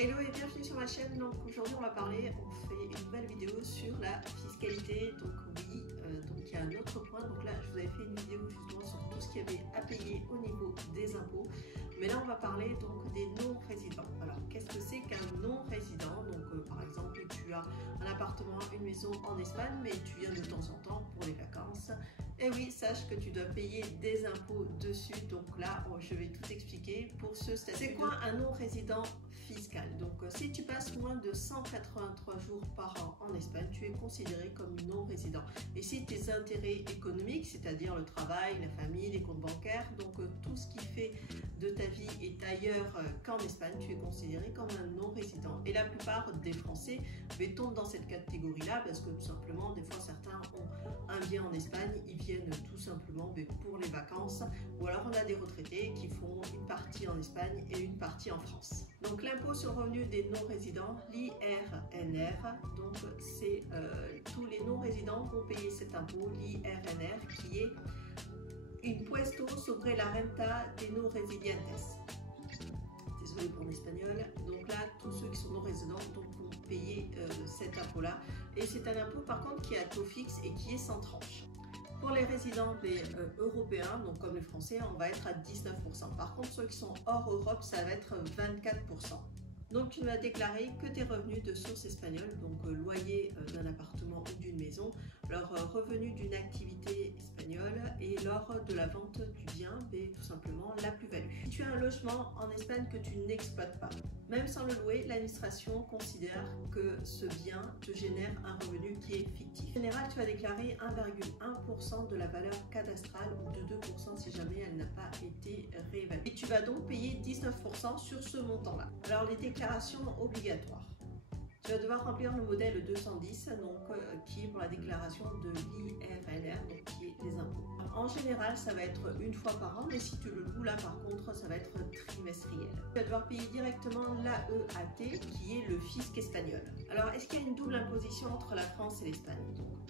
Hello et bienvenue sur ma chaîne. Donc aujourd'hui on fait une nouvelle vidéo sur la fiscalité. Donc oui, donc il y a un autre point. Donc là je vous avais fait une vidéo justement sur tout ce qu'il y avait à payer au niveau des impôts. Mais là on va parler donc des non-résidents. Alors qu'est-ce que c'est qu'un non-résident? Donc par exemple tu as un appartement, une maison en Espagne, mais tu viens de temps en temps pour les vacances. Et oui, sache que tu dois payer des impôts dessus. Donc là je vais tout expliquer pour ce statut. C'est quoi un non-résident fiscal? Donc si tu passes moins de 183 jours par an en Espagne, tu es considéré comme non-résident. Et si tes intérêts économiques, c'est-à-dire le travail, la famille, les comptes bancaires, donc tout ce qui fait de ta vie est ailleurs qu'en Espagne, tu es considéré comme un non-résident. Et la plupart des Français tombent dans cette catégorie-là parce que tout simplement, des fois certains ont un bien en Espagne, ils viennent tout simplement pour les vacances, ou alors on a des retraités qui font une partie en Espagne et une partie en France. Donc l'impôt sur le revenu des non-résidents, l'IRNR, donc c'est tous les non-résidents vont payer cet impôt, l'IRNR, qui est Impuesto sobre la renta de no residentes. Désolé pour l'espagnol. Donc là, tous ceux qui sont non-résidents vont payer cet impôt-là. Et c'est un impôt par contre qui est à taux fixe et qui est sans tranche. Pour les résidents européens, donc comme les Français, on va être à 19%. Par contre, ceux qui sont hors Europe, ça va être 24%. Donc tu vas déclarer que tes revenus de source espagnole, donc loyer d'un appartement ou d'une maison, leur revenu d'une activité espagnole et lors de la vente du bien, tout simplement la plus-value. Si tu as un logement en Espagne que tu n'exploites pas, même sans le louer, l'administration considère que ce bien te génère un revenu qui est fictif. En général, tu vas déclarer 1,1% de la valeur cadastrale ou de 2% si jamais elle n'a pas été réévaluée. Et tu vas donc payer 19% sur ce montant-là. Alors les déclarations obligatoires. Tu vas devoir remplir le modèle 210, donc, qui est pour la déclaration de l'IRNR, donc qui est les impôts. En général, ça va être une fois par an, mais si tu le loues là, par contre, ça va être trimestriel. Tu vas devoir payer directement l'AEAT, qui est le fisc espagnol. Alors, est-ce qu'il y a une double imposition entre la France et l'Espagne?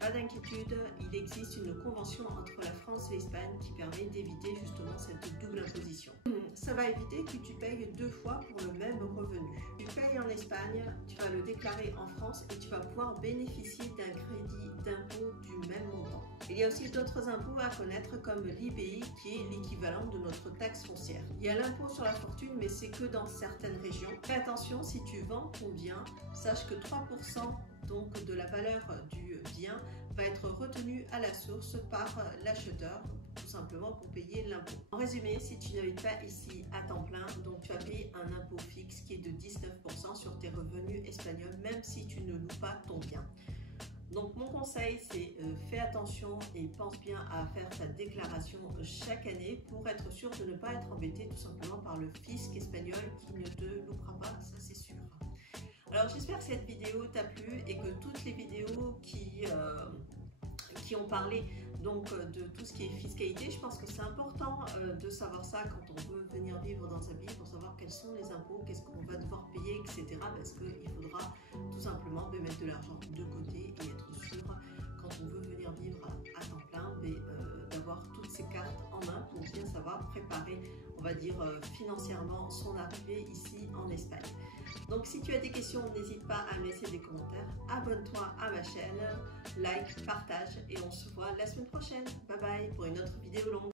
Pas d'inquiétude, il existe une convention entre la France et l'Espagne qui permet d'éviter justement cette double imposition. Ça va éviter que tu payes deux fois pour le même revenu. Tu payes en Espagne, tu vas le déclarer en France et tu vas pouvoir bénéficier d'un crédit d'impôt du même montant. Il y a aussi d'autres impôts à connaître comme l'IBI qui est l'équivalent de notre taxe foncière. Il y a l'impôt sur la fortune mais c'est que dans certaines régions. Fais attention, si tu vends ton bien, sache que 3% donc de la valeur du bien va être retenu à la source par l'acheteur, tout simplement pour payer l'impôt. En résumé, si tu n'habites pas ici à temps plein, donc tu vas payer un impôt fixe qui est de 19% sur tes revenus espagnols, même si tu ne loues pas ton bien. Donc mon conseil, c'est fais attention et pense bien à faire ta déclaration chaque année pour être sûr de ne pas être embêté tout simplement par le fisc espagnol qui ne te loupera pas, ça c'est sûr. Alors j'espère que cette vidéo t'a plu et que toutes les vidéos qui ont parlé donc de tout ce qui est fiscalité, je pense que c'est important de savoir ça quand on veut venir vivre dans un pays, pour savoir quels sont les impôts, qu'est-ce qu'on va devoir payer, etc. Parce qu'il faudra tout simplement mettre de l'argent de côté et être sûr quand on veut venir vivre à temps plein d'avoir toutes ces cartes en main pour bien savoir préparer, on va dire financièrement, son arrivée ici en Espagne. Donc si tu as des questions, n'hésite pas à me laisser des commentaires, abonne-toi à ma chaîne, like, partage et on se voit la semaine prochaine. Bye bye pour une autre vidéo longue.